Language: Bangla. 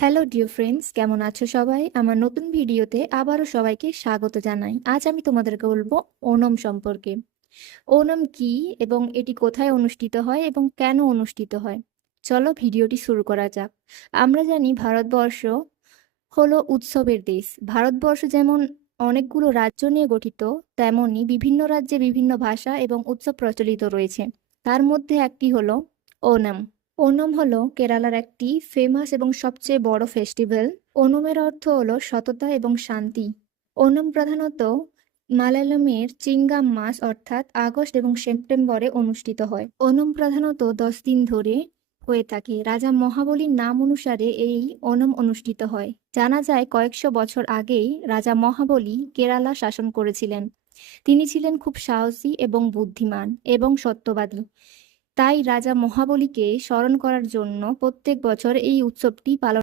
হ্যালো ডিয়ার ফ্রেন্ডস, কেমন আছো সবাই? আমার নতুন ভিডিওতে আবারও সবাইকে স্বাগত জানাই। আজ আমি তোমাদেরকে বলবো ওনম সম্পর্কে। ওনম কি এবং এটি কোথায় অনুষ্ঠিত হয় এবং কেন অনুষ্ঠিত হয়? চলো ভিডিওটি শুরু করা যাক। আমরা জানি ভারতবর্ষ হলো উৎসবের দেশ। ভারতবর্ষ যেমন অনেকগুলো রাজ্য নিয়ে গঠিত, তেমনি বিভিন্ন রাজ্যে বিভিন্ন ভাষা এবং উৎসব প্রচলিত রয়েছে। তার মধ্যে একটি হলো ওনাম। ওনম হলো কেরালার একটি ফেমাস এবং সবচেয়ে বড় ফেস্টিভ্যাল। ওনমের অর্থ হলো সততা এবং শান্তি। ওনম প্রধানত মালায়ালামের চিঙ্গাম মাস অর্থাৎ আগস্ট এবং সেপ্টেম্বরে অনুষ্ঠিত হয়। ওনম প্রধানত 10 দিন ধরে হয়ে থাকে। রাজা মহাবলীর নাম অনুসারে এই ওনম অনুষ্ঠিত হয়। জানা যায় কয়েকশো বছর আগেই রাজা মহাবলী কেরালা শাসন করেছিলেন। তিনি ছিলেন খুব সাহসী এবং বুদ্ধিমান এবং সত্যবাদী। তাই রাজা মহাবলীকে স্মরণ করার জন্য প্রত্যেক বছর এই উৎসবটি পালন